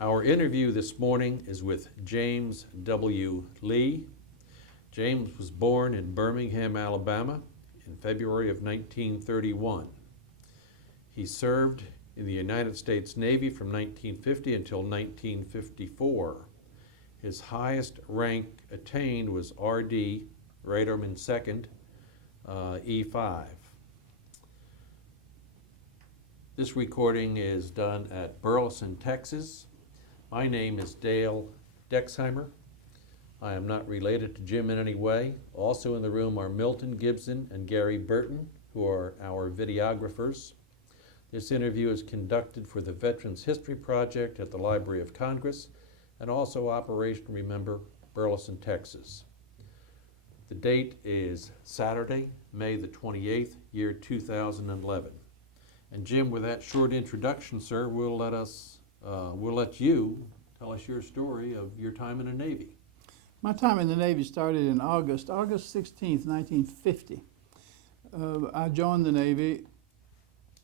Our interview this morning is with James W. Lee. James was born in Birmingham, Alabama in February of 1931. He served in the United States Navy from 1950 until 1954. His highest rank attained was RD, Radarman Second, E5. This recording is done at Burleson, Texas. My name is Dale Dexheimer. I am not related to Jim in any way. Also in the room are Milton Gibson and Gary Burton, who are our videographers. This interview is conducted for the Veterans History Project at the Library of Congress and also Operation Remember Burleson, Texas. The date is Saturday, May the 28th, year 2011. And Jim, with that short introduction, sir, we'll let you tell us your story of your time in the Navy. My time in the Navy started in August 16th, 1950. I joined the Navy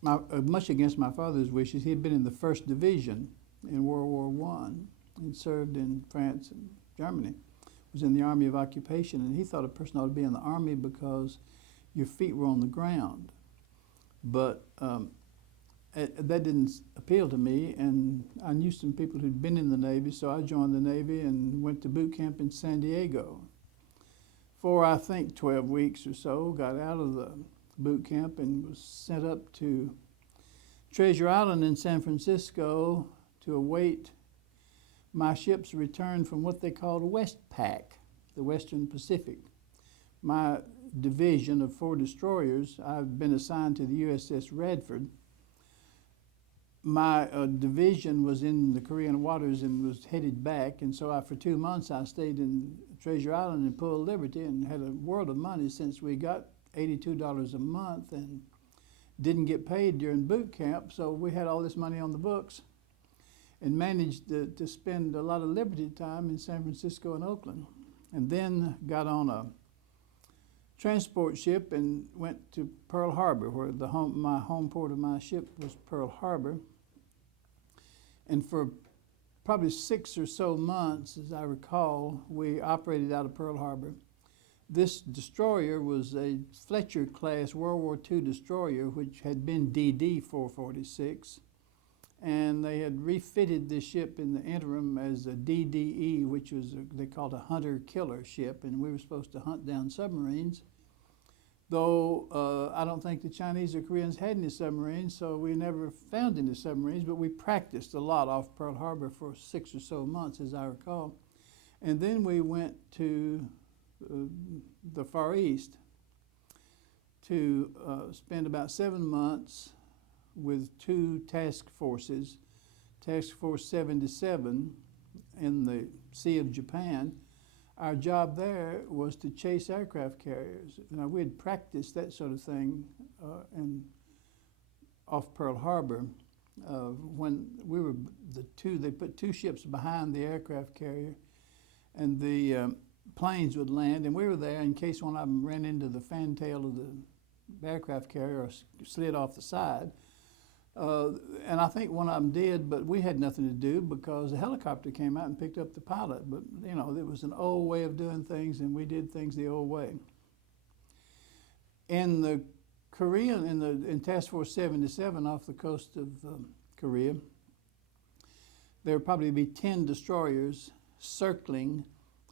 much against my father's wishes. He had been in the 1st Division in World War I and served in France and Germany. Was in the Army of Occupation, and he thought a person ought to be in the Army because your feet were on the ground. But that didn't appeal to me, and I knew some people who'd been in the Navy, so I joined the Navy and went to boot camp in San Diego. For I think 12 weeks or so, got out of the boot camp and was sent up to Treasure Island in San Francisco to await my ship's return from what they called Westpac, the Western Pacific. My division of 4 destroyers, I've been assigned to the USS Radford. My division was in the Korean waters and was headed back, and so for 2 months I stayed in Treasure Island and pulled Liberty and had a world of money since we got $82 a month and didn't get paid during boot camp, so we had all this money on the books and managed to spend a lot of Liberty time in San Francisco and Oakland. And then got on a transport ship and went to Pearl Harbor, where my home port of my ship was Pearl Harbor. And for probably 6 or so months, as I recall, we operated out of Pearl Harbor. This destroyer was a Fletcher-class World War II destroyer, which had been DD-446. And they had refitted this ship in the interim as a DDE, which was they called a hunter-killer ship, and we were supposed to hunt down submarines. Though I don't think the Chinese or Koreans had any submarines, so we never found any submarines, but we practiced a lot off Pearl Harbor for 6 or so months, as I recall. And then we went to the Far East to spend about 7 months with 2 task forces, Task Force 77 in the Sea of Japan. Our job there was to chase aircraft carriers. Now, we had practiced that sort of thing off Pearl Harbor. When we were they put 2 ships behind the aircraft carrier, and the planes would land, and we were there in case one of them ran into the fantail of the aircraft carrier or slid off the side. And I think one of them did, but we had nothing to do because a helicopter came out and picked up the pilot. But, you know, it was an old way of doing things, and we did things the old way. In the Korean, in Task Force 77 off the coast of Korea, there would probably be 10 destroyers circling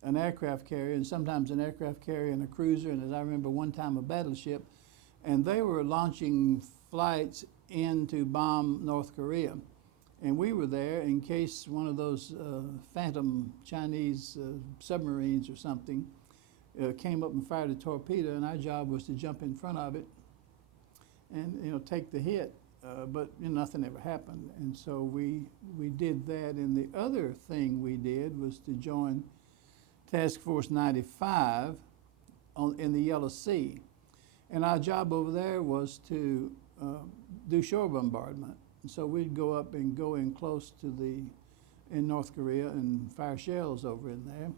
an aircraft carrier, and sometimes an aircraft carrier and a cruiser, and as I remember one time a battleship, and they were launching flights in to bomb North Korea. And we were there in case one of those phantom Chinese submarines or something came up and fired a torpedo, and our job was to jump in front of it and take the hit. But nothing ever happened. And so we did that. And the other thing we did was to join Task Force 95 in the Yellow Sea. And our job over there was to do shore bombardment. And so we'd go up and go in close to in North Korea and fire shells over in there.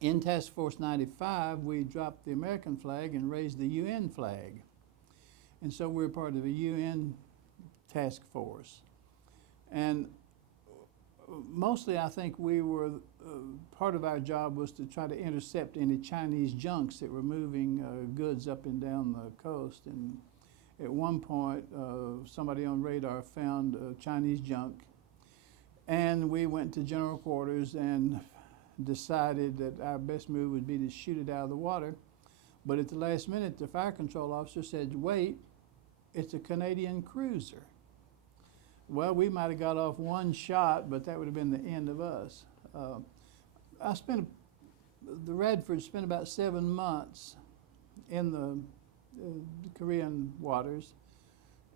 In Task Force 95, we dropped the American flag and raised the UN flag. And so we're part of a UN task force. And mostly I think we were, part of our job was to try to intercept any Chinese junks that were moving goods up and down the coast. And at one point, somebody on radar found a Chinese junk, and we went to general quarters and decided that our best move would be to shoot it out of the water. But at the last minute, the fire control officer said, "Wait, it's a Canadian cruiser." Well, we might have got off one shot, but that would have been the end of us. The Radford spent about 7 months in the Korean waters,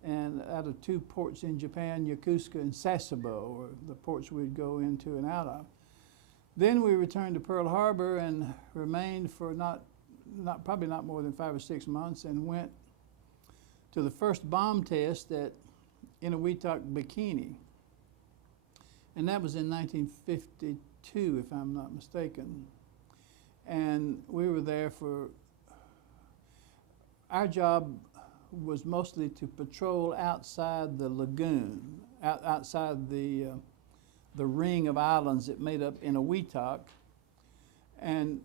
and out of 2 ports in Japan, Yokosuka and Sasebo, were the ports we'd go into and out of. Then we returned to Pearl Harbor and remained for probably not more than 5 or 6 months, and went to the first bomb test at Inuitak Bikini. And that was in 1952, if I'm not mistaken. And we were there for, our job was mostly to patrol outside the lagoon, outside the ring of islands that made up Inuitak, and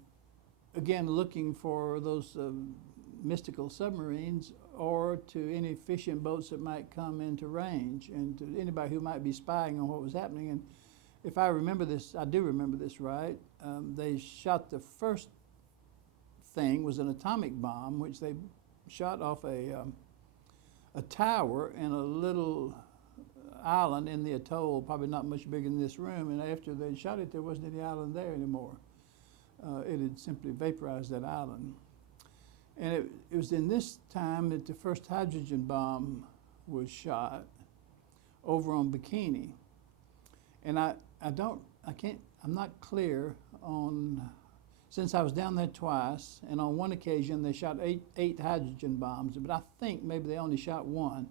again looking for those mystical submarines, or to any fishing boats that might come into range, and to anybody who might be spying on what was happening. And if I remember this, I do remember this right, they shot, the first thing was an atomic bomb, which they shot off a tower in a little island in the atoll, probably not much bigger than this room, and after they shot it, there wasn't any island there anymore. It had simply vaporized that island. And it was in this time that the first hydrogen bomb was shot over on Bikini. And I'm not clear on, since I was down there twice, and on one occasion they shot eight hydrogen bombs, but I think maybe they only shot one.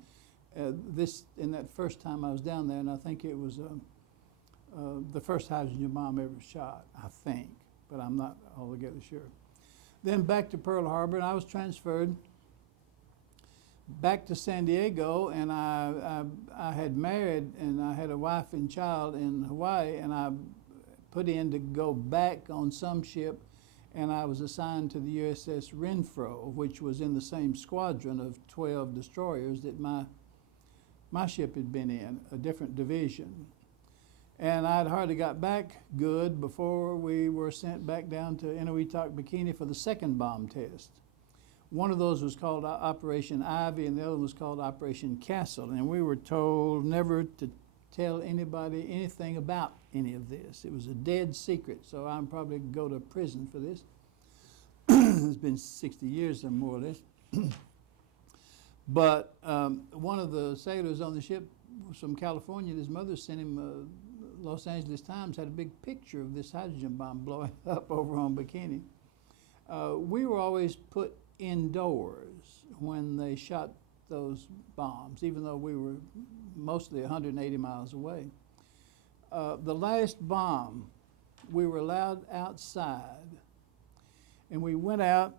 In that first time I was down there, and I think it was the first hydrogen bomb ever shot, I think, but I'm not altogether sure. Then back to Pearl Harbor, and I was transferred back to San Diego, and I had married, and I had a wife and child in Hawaii, and I put in to go back on some ship, and I was assigned to the USS Renfro, which was in the same squadron of 12 destroyers that my ship had been in, a different division. And I'd hardly got back good before we were sent back down to Inuitak Bikini for the second bomb test. One of those was called Operation Ivy, and the other was called Operation Castle. And we were told never to tell anybody anything about any of this. It was a dead secret, so I'm probably go to prison for this. It's been 60 years or more or less. But one of the sailors on the ship was from California, and his mother sent him Los Angeles Times had a big picture of this hydrogen bomb blowing up over on Bikini. We were always put indoors when they shot those bombs, even though we were mostly 180 miles away. The last bomb, we were allowed outside, and we went out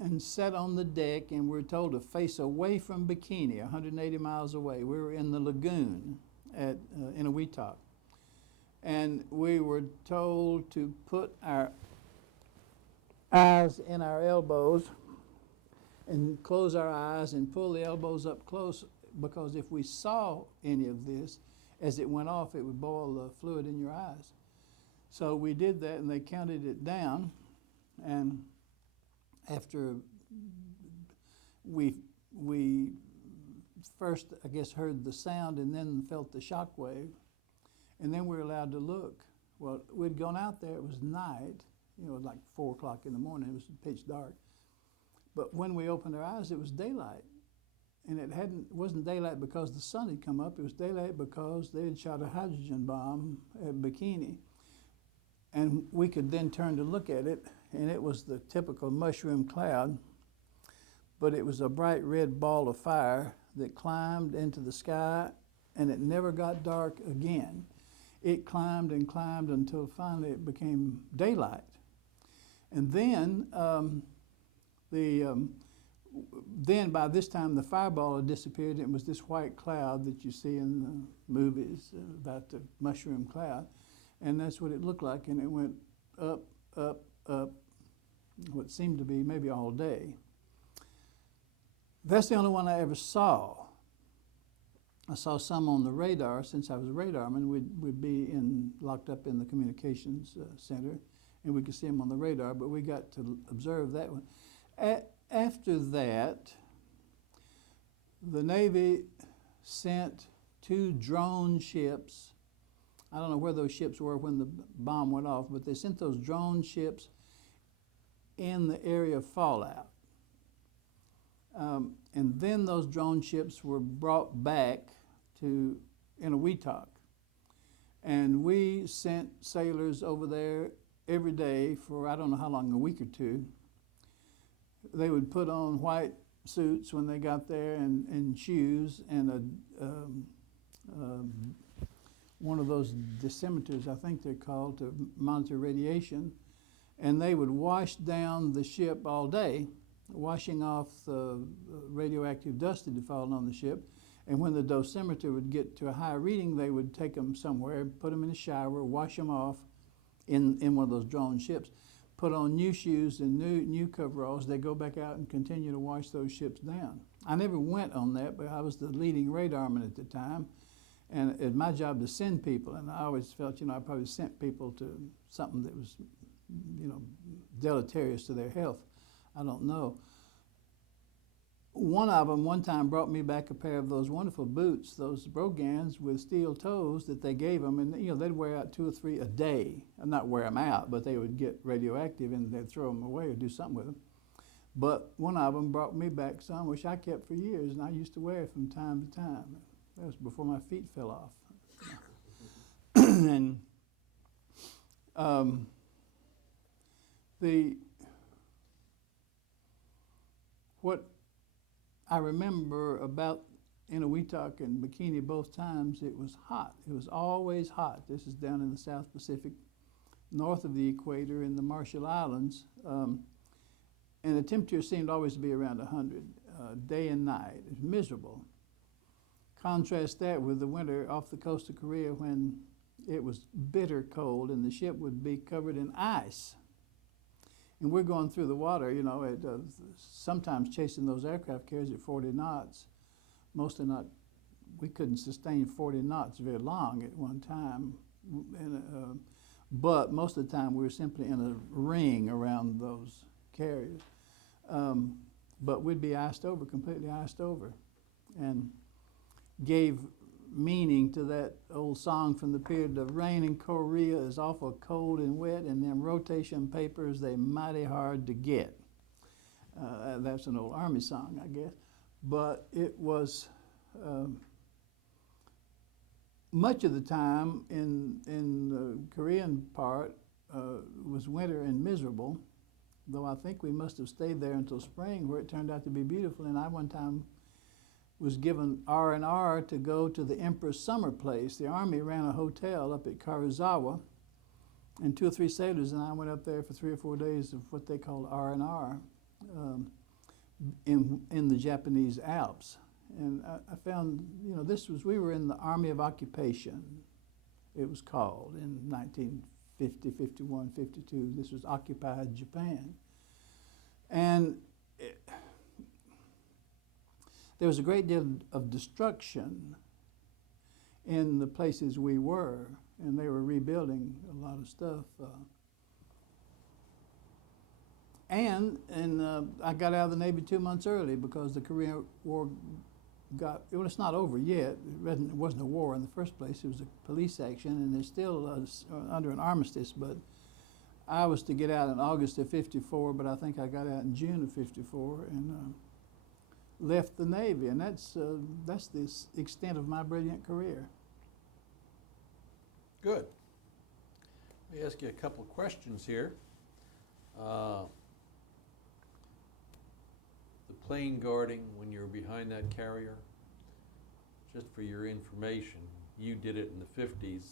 and sat on the deck, and we were told to face away from Bikini, 180 miles away. We were in the lagoon at Inuitak. And we were told to put our eyes in our elbows and close our eyes and pull the elbows up close, because if we saw any of this, as it went off, it would boil the fluid in your eyes. So we did that, and they counted it down. And after we first, I guess, heard the sound and then felt the shock wave, and then we were allowed to look. Well, we'd gone out there, it was night, like 4 o'clock in the morning, it was pitch dark. But when we opened our eyes, it was daylight. And it wasn't daylight because the sun had come up, it was daylight because they had shot a hydrogen bomb at Bikini. And we could then turn to look at it, and it was the typical mushroom cloud, but it was a bright red ball of fire that climbed into the sky, and it never got dark again. It climbed and climbed until finally it became daylight. And then then by this time the fireball had disappeared. It was this white cloud that you see in the movies about the mushroom cloud, and that's what it looked like. And it went up, up, up, what seemed to be maybe all day. That's the only one I ever saw. I saw some on the radar. Since I was a radarman, we'd be locked up in the communications center, and we could see them on the radar, but we got to observe that one. After that, the Navy sent 2 drone ships. I don't know where those ships were when the bomb went off, but they sent those drone ships in the area of fallout. And then those drone ships were brought back in a Weetalk. And we sent sailors over there every day for I don't know how long, a week or 2. They would put on white suits when they got there and shoes and one of those dosimeters, I think they're called, to monitor radiation. And they would wash down the ship all day, washing off the radioactive dust that had fallen on the ship. And when the dosimeter would get to a high reading, they would take them somewhere, put them in a shower, wash them off in one of those drone ships, put on new shoes and new coveralls. They go back out and continue to wash those ships down. I never went on that, but I was the leading radarman at the time, and it's my job to send people. And I always felt, I probably sent people to something that was, deleterious to their health. I don't know. One of them one time brought me back a pair of those wonderful boots, those brogans with steel toes that they gave them, and they'd wear out 2 or 3 a day. Not wear them out, but they would get radioactive and they'd throw them away or do something with them. But one of them brought me back some, which I kept for years, and I used to wear from time to time. That was before my feet fell off. And what I remember about Weetalk and Bikini both times, it was hot. It was always hot. This is down in the South Pacific, north of the equator in the Marshall Islands. And the temperature seemed always to be around 100, day and night. It was miserable. Contrast that with the winter off the coast of Korea when it was bitter cold and the ship would be covered in ice. And we're going through the water, sometimes chasing those aircraft carriers at 40 knots. Mostly not, we couldn't sustain 40 knots very long at one time. But most of the time we were simply in a ring around those carriers. But we'd be iced over, completely iced over. And gave meaning to that old song from the period of rain in Korea is awful cold and wet, and them rotation papers, they mighty hard to get. That's an old Army song, I guess. But it was much of the time in the Korean part was winter and miserable, though I think we must have stayed there until spring, where it turned out to be beautiful. And I one time was given R&R to go to the Emperor's Summer Place. The Army ran a hotel up at Karuizawa, and 2 or 3 sailors and I went up there for 3 or 4 days of what they called R&R in the Japanese Alps. And I found, we were in the Army of Occupation, it was called, in 1950, 51, 52. This was occupied Japan. And there was a great deal of destruction in the places we were, and they were rebuilding a lot of stuff. And I got out of the Navy 2 months early because the Korean War it's not over yet. It wasn't a war in the first place. It was a police action, and they're still under an armistice. But I was to get out in August of 54, but I think I got out in June of 54 and left the Navy. And that's the extent of my brilliant career. Good. Let me ask you a couple of questions here. The plane guarding when you were behind that carrier, just for your information, you did it in the 50s,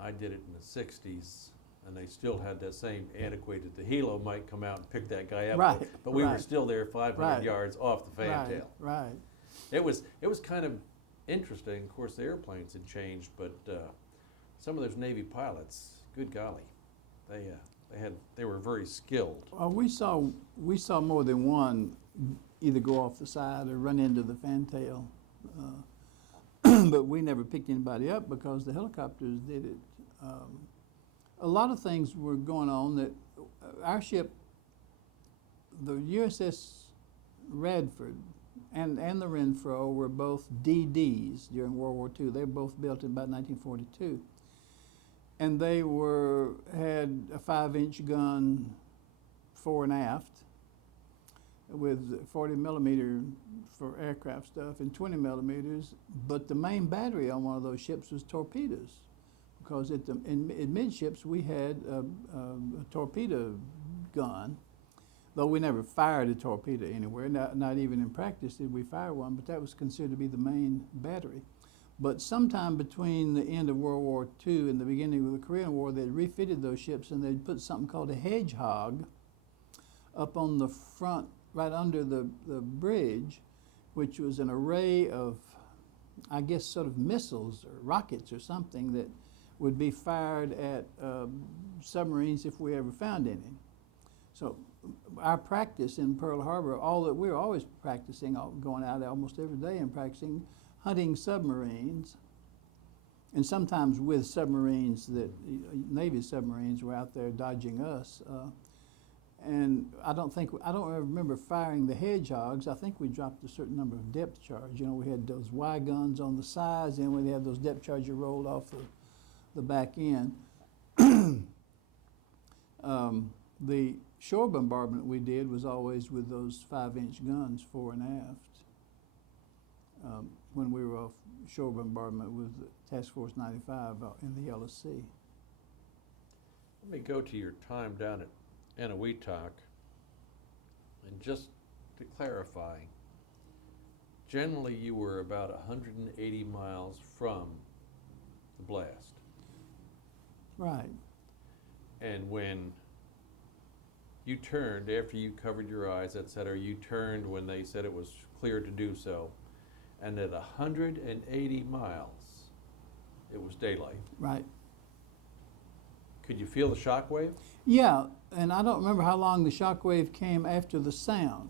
I did it in the 60s. and they still had that same antiquated, the helo might come out and pick that guy up. Right, But we were right. still there 500 Right. yards off the fantail. Right. It was kind of interesting. Of course, the airplanes had changed, but some of those Navy pilots, good golly, they were very skilled. We saw more than one either go off the side or run into the fantail, but we never picked anybody up because the helicopters did it. A lot of things were going on that our ship, the USS Radford and the Renfrew were both DDs during World War II. They were both built in about 1942. And they had a 5-inch gun fore and aft with 40 millimeter for aircraft stuff and 20 millimeters. But the main battery on one of those ships was torpedoes, because in midships we had a torpedo gun, though we never fired a torpedo anywhere, not even in practice did we fire one, but that was considered to be the main battery. But sometime between the end of World War II and the beginning of the Korean War, they refitted those ships and they'd put something called a hedgehog up on the front, right under the bridge, which was an array of, I guess, sort of missiles or rockets or something that would be fired at submarines if we ever found any. So our practice in Pearl Harbor, we were always practicing, going out almost every day and practicing hunting submarines, and sometimes with submarines that Navy submarines were out there dodging us. And I don't remember firing the hedgehogs. I think we dropped a certain number of depth charge. You know, we had those Y guns on the sides, and we had those depth charges rolled off the back end. The shore bombardment we did was always with those 5-inch guns fore and aft. When we were off shore bombardment with Task Force 95 in the Yellow Sea. Let me go to your time down at Eniwetok, and just to clarify, generally you were about 180 miles from the blast. Right. And when you turned, after you covered your eyes, et cetera, you turned when they said it was clear to do so, and at 180 miles, it was daylight. Right. Could you feel the shock wave? Yeah, and I don't remember how long the shock wave came after the sound.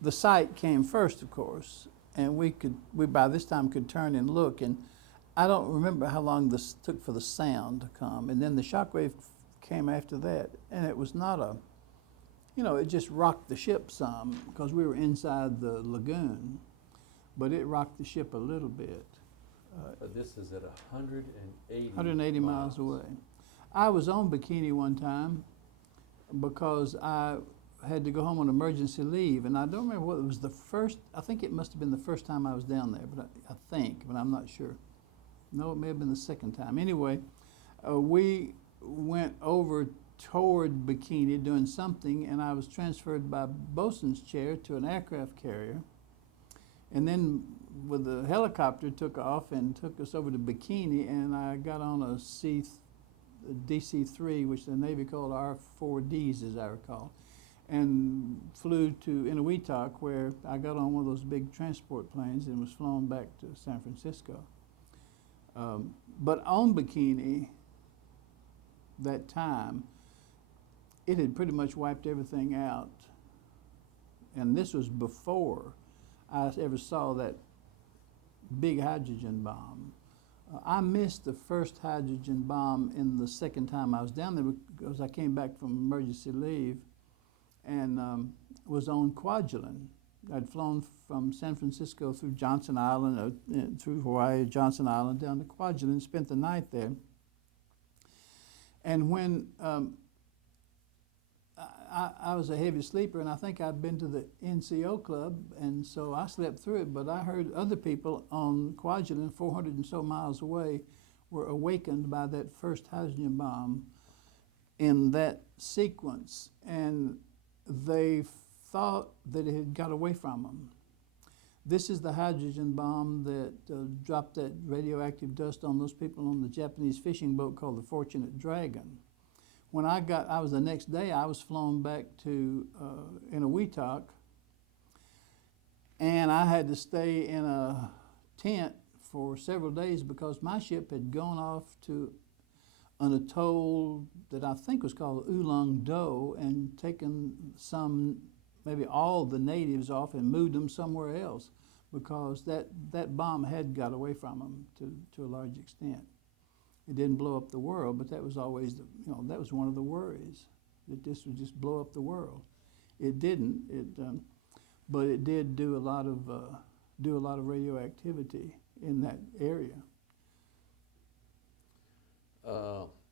The sight came first, of course, and we by this time could turn and look, and I don't remember how long this took for the sound to come, and then the shock wave came after that, and it was not it just rocked the ship some because we were inside the lagoon, but it rocked the ship a little bit. This is at 180 180 miles away. I was on Bikini one time because I had to go home on emergency leave, and I don't remember what it was I think it must have been the first time I was down there, but I'm not sure. No, it may have been the second time. Anyway, we went over toward Bikini doing something, and I was transferred by bosun's chair to an aircraft carrier, and then with the helicopter took off and took us over to Bikini, and I got on a DC-3, which the Navy called R4Ds, as I recall, and flew to Eniwetok, where I got on one of those big transport planes and was flown back to San Francisco. But on Bikini, that time, it had pretty much wiped everything out. And this was before I ever saw that big hydrogen bomb. I missed the first hydrogen bomb in the second time I was down there because I came back from emergency leave and was on Kwajalein. I'd flown from San Francisco through Johnson Island, through Hawaii, Johnson Island, down to Kwajalein, spent the night there. And when I was a heavy sleeper, and I think I'd been to the NCO club, and so I slept through it, but I heard other people on Kwajalein, 400 and so miles away, were awakened by that first hydrogen bomb in that sequence, and they thought that it had got away from them. This is the hydrogen bomb that dropped that radioactive dust on those people on the Japanese fishing boat called the Fortunate Dragon. when I was the next day, I was flown back to, in a Weetalk, and I had to stay in a tent for several days because my ship had gone off to an atoll that I think was called Oolong Do and taken maybe all the natives off and moved them somewhere else because that bomb had got away from them to a large extent. It didn't blow up the world, but that was always that was one of the worries, that this would just blow up the world. It didn't. But it did do a lot of radioactivity in that area.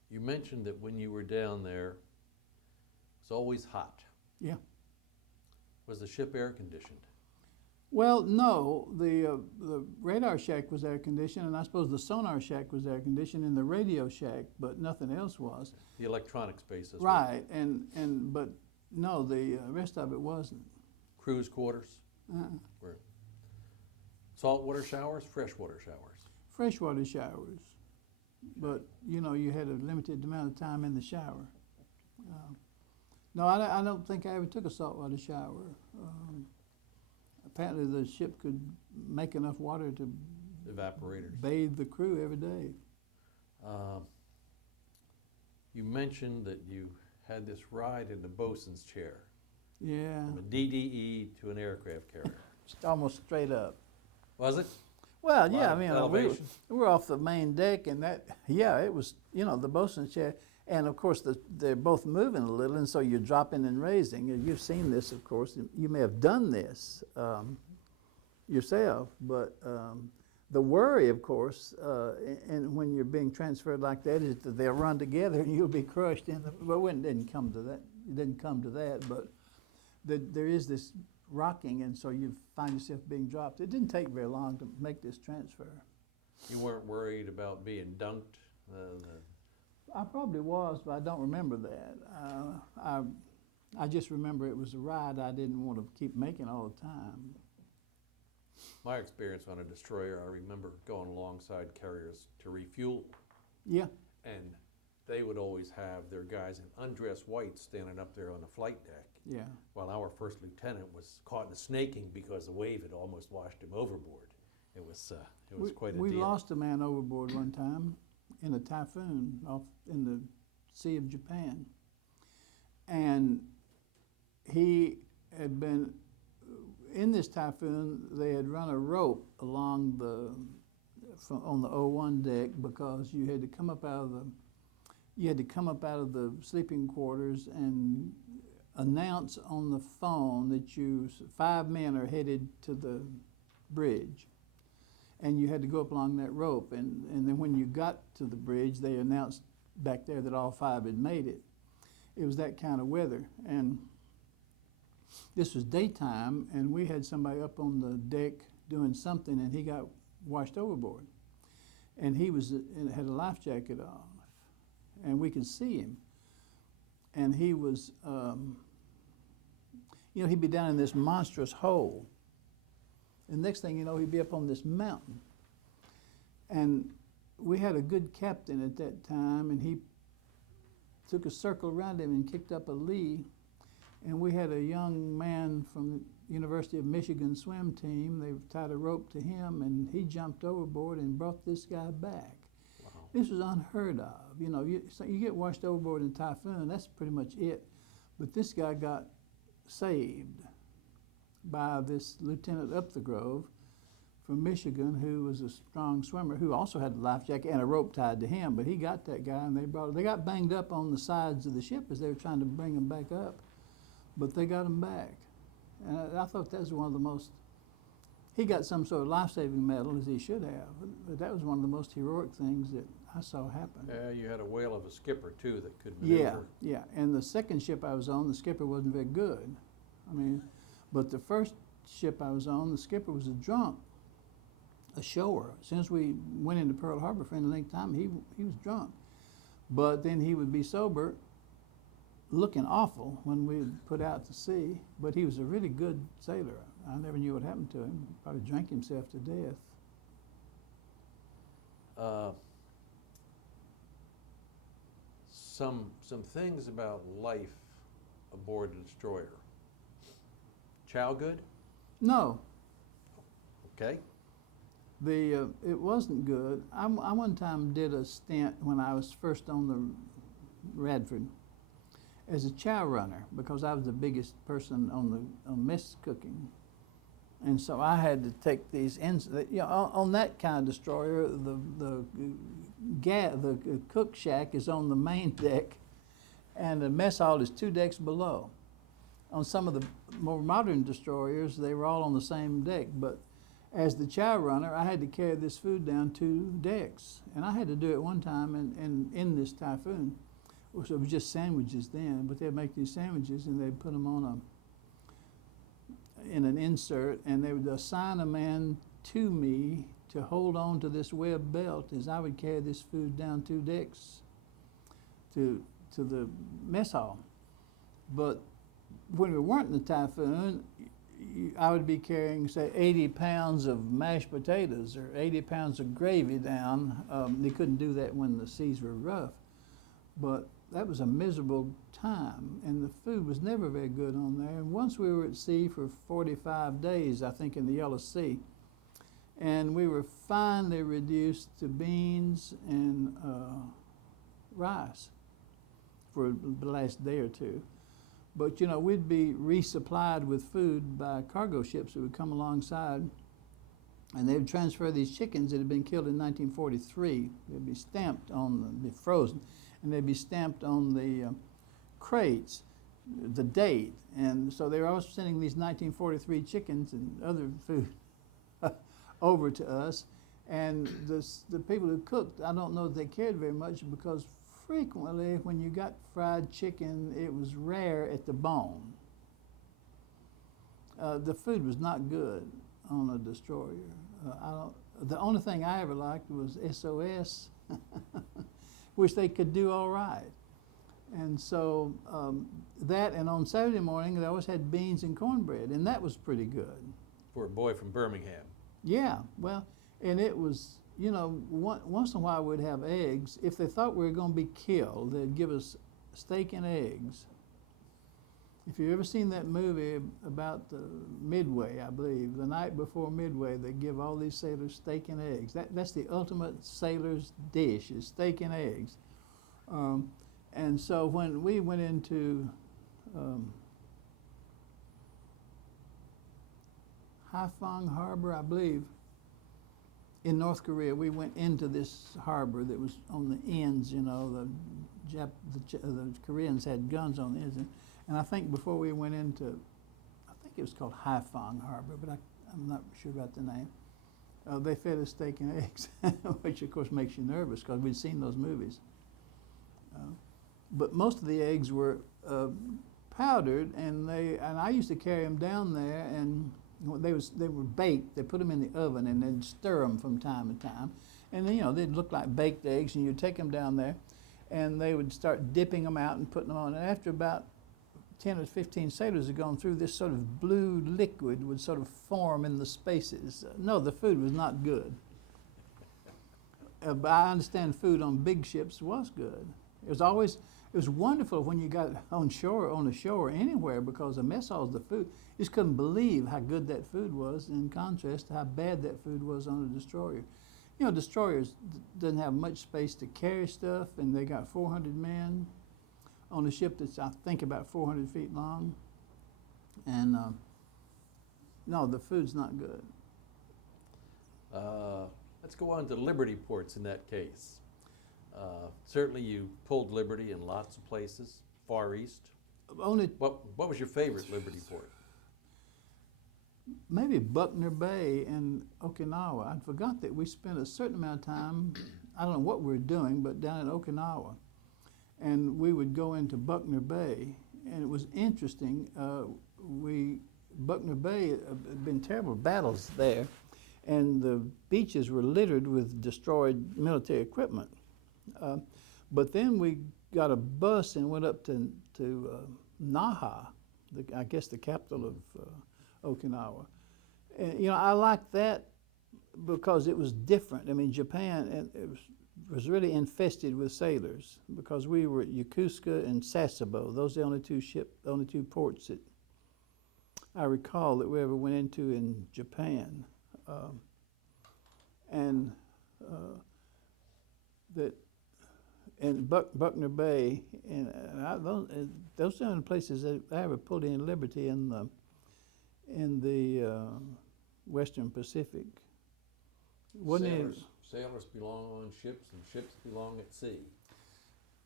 You mentioned that when you were down there, it was always hot. Yeah. Was the ship air conditioned? Well, no. The radar shack was air conditioned, and I suppose the sonar shack was air conditioned, and the radio shack, but nothing else was. The electronic space as right, well. But no, the rest of it wasn't. Cruise quarters? Were saltwater showers, freshwater showers? Freshwater showers. But, you had a limited amount of time in the shower. No, I don't think I ever took a saltwater shower. Apparently the ship could make enough water to evaporators bathe the crew every day. You mentioned that you had this ride in the bosun's chair. Yeah. From a DDE to an aircraft carrier. Just almost straight up. Was it? Well, yeah, we were off the main deck, and it was, the bosun's chair. And of course, they're both moving a little, and so you're dropping and raising. And you've seen this, of course. You may have done this yourself, but the worry, of course, and when you're being transferred like that, is that they'll run together and you'll be crushed in the. Well, it didn't come to that. It didn't come to that, but there is this rocking, and so you find yourself being dropped. It didn't take very long to make this transfer. You weren't worried about being dunked? I probably was, but I don't remember that. I just remember it was a ride I didn't want to keep making all the time. My experience on a destroyer, I remember going alongside carriers to refuel. Yeah. And they would always have their guys in undressed white standing up there on the flight deck. Yeah. While our first lieutenant was caught in a snaking because the wave had almost washed him overboard. It was quite a deal. We lost a man overboard one time in a typhoon off in the Sea of Japan. And he had been, in this typhoon, they had run a rope along on the 01 deck because you had to come up out of the sleeping quarters and announce on the phone that 5 men are headed to the bridge. And you had to go up along that rope. And then when you got to the bridge, they announced back there that all 5 had made it. It was that kind of weather. And this was daytime, and we had somebody up on the deck doing something, and he got washed overboard. And he had a life jacket on, and we could see him. And he was, he'd be down in this monstrous hole. And next thing you know, he'd be up on this mountain. And we had a good captain at that time, and he took a circle around him and kicked up a lee. And we had a young man from the University of Michigan swim team. They tied a rope to him, and he jumped overboard and brought this guy back. Wow. This was unheard of. You get washed overboard in a typhoon, that's pretty much it. But this guy got saved by this Lieutenant Upthegrove from Michigan, who was a strong swimmer, who also had a life jacket and a rope tied to him. But he got that guy, and they got banged up on the sides of the ship as they were trying to bring him back up. But they got him back. And I thought that was one of the most, he got some sort of life-saving medal, as he should have. But that was one of the most heroic things that I saw happen. Yeah, you had a whale of a skipper, too, that could maneuver. Yeah. And the second ship I was on, the skipper wasn't very good. But the first ship I was on, the skipper was a drunk, a shower. As soon as we went into Pearl Harbor for any length of time, he was drunk. But then he would be sober, looking awful when we put out to sea. But he was a really good sailor. I never knew what happened to him. Probably drank himself to death. some things about life aboard the destroyer. Chow good? No, Okay. it wasn't good. I one time did a stint when I was first on the Radford as a chow runner because I was the biggest person on mess cooking, and so I had to take these on that kind of destroyer. The cook shack is on the main deck, and the mess hall is 2 decks below. On some of the more modern destroyers, they were all on the same deck, but as the chow runner, I had to carry this food down 2 decks, and I had to do it one time in this typhoon. So it was just sandwiches then, but they'd make these sandwiches and they'd put them in an insert, and they would assign a man to me to hold on to this web belt as I would carry this food down 2 decks to the mess hall. But when we weren't in the typhoon, I would be carrying, say, 80 pounds of mashed potatoes or 80 pounds of gravy down. They couldn't do that when the seas were rough, but that was a miserable time, and the food was never very good on there. And once we were at sea for 45 days, I think, in the Yellow Sea, and we were finally reduced to beans and rice for the last day or two. But, we'd be resupplied with food by cargo ships that would come alongside, and they would transfer these chickens that had been killed in 1943. They'd be stamped they'd be frozen, and they'd be stamped on the crates, the date. And so they were always sending these 1943 chickens and other food over to us. And the people who cooked, I don't know that they cared very much, because frequently when you got fried chicken, it was rare at the bone. The food was not good on a destroyer. The only thing I ever liked was SOS, which they could do all right. And so that, and on Saturday morning, they always had beans and cornbread, and that was pretty good. For a boy from Birmingham. Yeah, well, and it was, once in a while we'd have eggs. If they thought we were going to be killed, they'd give us steak and eggs. If you've ever seen that movie about the Midway, I believe, the night before Midway, they give all these sailors steak and eggs. That's the ultimate sailor's dish, is steak and eggs. And so when we went into Haiphong Harbor, I believe, in North Korea, we went into this harbor that was on the ends. The Koreans had guns on the ends, and I think before we went into, I think it was called Haiphong Harbor, but I'm not sure about the name. They fed us steak and eggs, which of course makes you nervous because we'd seen those movies. But most of the eggs were powdered, and I used to carry them down there, and they were baked. They put them in the oven and then stir them from time to time, and they'd look like baked eggs. And you'd take them down there, and they would start dipping them out and putting them on. And after about 10 or 15 sailors had gone through, this sort of blue liquid would sort of form in the spaces. No, the food was not good. But I understand food on big ships was good. It was wonderful when you got on the shore anywhere, because the mess halls, the food, you just couldn't believe how good that food was in contrast to how bad that food was on a destroyer. Destroyers doesn't have much space to carry stuff, and they got 400 men on a ship that's, I think, about 400 feet long. And no, the food's not good. Let's go on to Liberty ports in that case. Certainly you pulled Liberty in lots of places, Far East. What was your favorite Liberty port? Maybe Buckner Bay in Okinawa. I forgot that we spent a certain amount of time, I don't know what we were doing, but down in Okinawa. And we would go into Buckner Bay, and it was interesting. Buckner Bay had been terrible battles there, and the beaches were littered with destroyed military equipment. But then we got a bus and went up to Naha, I guess the capital of Okinawa. And, I liked that because it was different. I mean, Japan, and it was was really infested with sailors because we were at Yokosuka and Sasebo. Those are the only two ports that I recall that we ever went into in Japan. And Buckner Bay, and those are the only places that I ever pulled in liberty in the Western Pacific. Sailors belong on ships and ships belong at sea.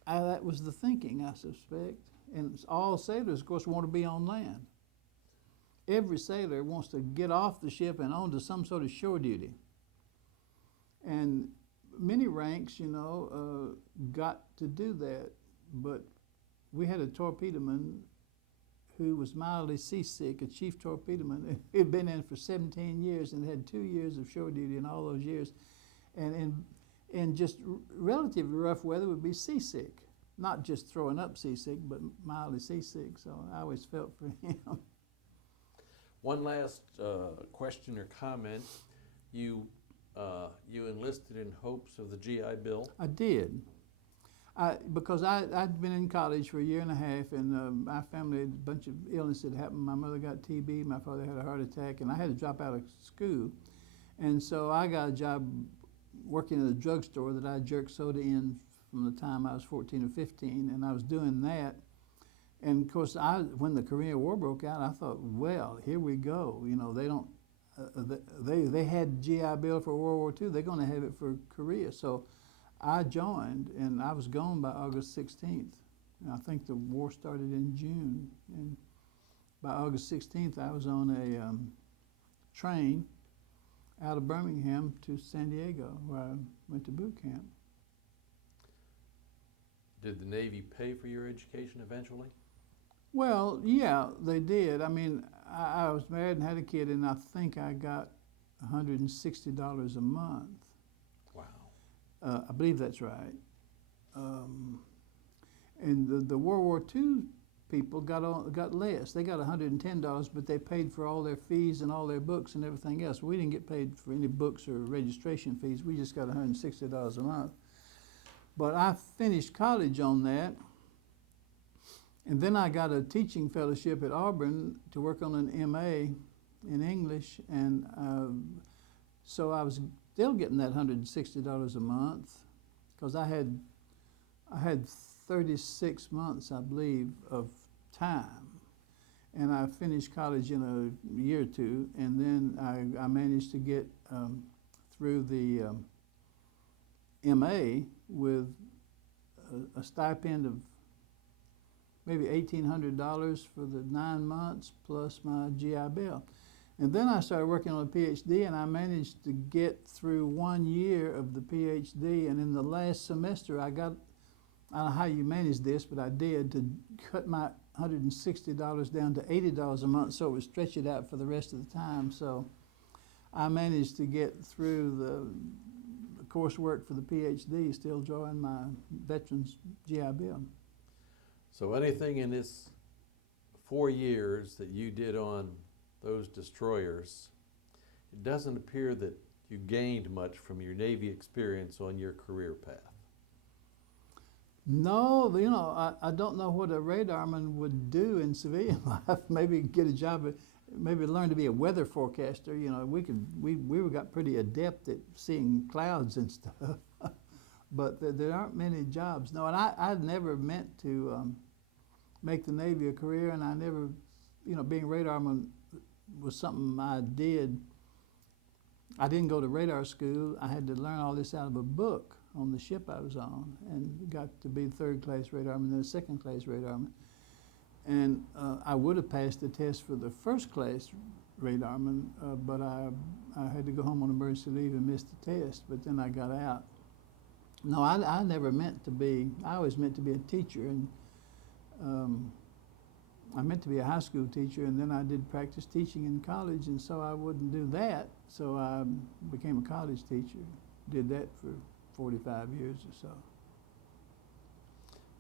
That was the thinking, I suspect. And all sailors, of course, want to be on land. Every sailor wants to get off the ship and onto some sort of shore duty. And many ranks, got to do that. But we had a torpedoman who was mildly seasick, a chief torpedoman. He'd been in for 17 years and had 2 years of shore duty in all those years. And in just relatively rough weather would be seasick. Not just throwing up seasick, but mildly seasick. So I always felt for him. One last question or comment. You enlisted in hopes of the GI Bill? I did. Because I'd been in college for a year and a half, and my family had a bunch of illness that happened. My mother got TB, my father had a heart attack, and I had to drop out of school. And so I got a job working at a drugstore that I jerked soda in from the time I was 14 or 15, and I was doing that. And of course, when the Korean War broke out, I thought, well, here we go. They had GI Bill for World War II. They're going to have it for Korea. So I joined, and I was gone by August 16th. And I think the war started in June. And by August 16th, I was on a train out of Birmingham to San Diego, where I went to boot camp. Did the Navy pay for your education eventually? Well, yeah, they did. I mean, I was married and had a kid, and I think I got $160 a month. Wow. I believe that's right. And the World War II people got less. They got $110, but they paid for all their fees and all their books and everything else. We didn't get paid for any books or registration fees. We just got $160 a month. But I finished college on that, and then I got a teaching fellowship at Auburn to work on an MA in English, and so I was still getting that $160 a month because I had 36 months, I believe, of time, and I finished college in a year or two, and then I managed to get through the MA with a stipend of maybe $1,800 for the 9 months plus my GI Bill. And then I started working on a PhD, and I managed to get through 1 year of the PhD, and in the last semester I don't know how you manage this, but I did, to cut my $160 down to $80 a month so it would stretch it out for the rest of the time. So I managed to get through the coursework for the PhD, still drawing my veterans GI Bill. So anything in this 4 years that you did on those destroyers, it doesn't appear that you gained much from your Navy experience on your career path. No, I don't know what a radarman would do in civilian life. Maybe get a job, maybe learn to be a weather forecaster. We got pretty adept at seeing clouds and stuff. But there aren't many jobs. No, and I'd never meant to make the Navy a career, and I never, being radarman was something I did. I didn't go to radar school. I had to learn all this out of a book on the ship I was on, and got to be third-class radarman, then second-class radarman. And I would have passed the test for the first-class radarman, but I had to go home on emergency leave and miss the test, but then I got out. No, I never meant to be, I always meant to be a teacher, and I meant to be a high school teacher, and then I did practice teaching in college, and so I wouldn't do that, so I became a college teacher. Did that for 45 years or so.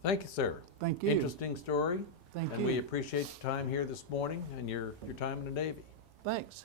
Thank you, sir. Thank you. Interesting story. Thank you. And we appreciate your time here this morning and your time in the Navy. Thanks.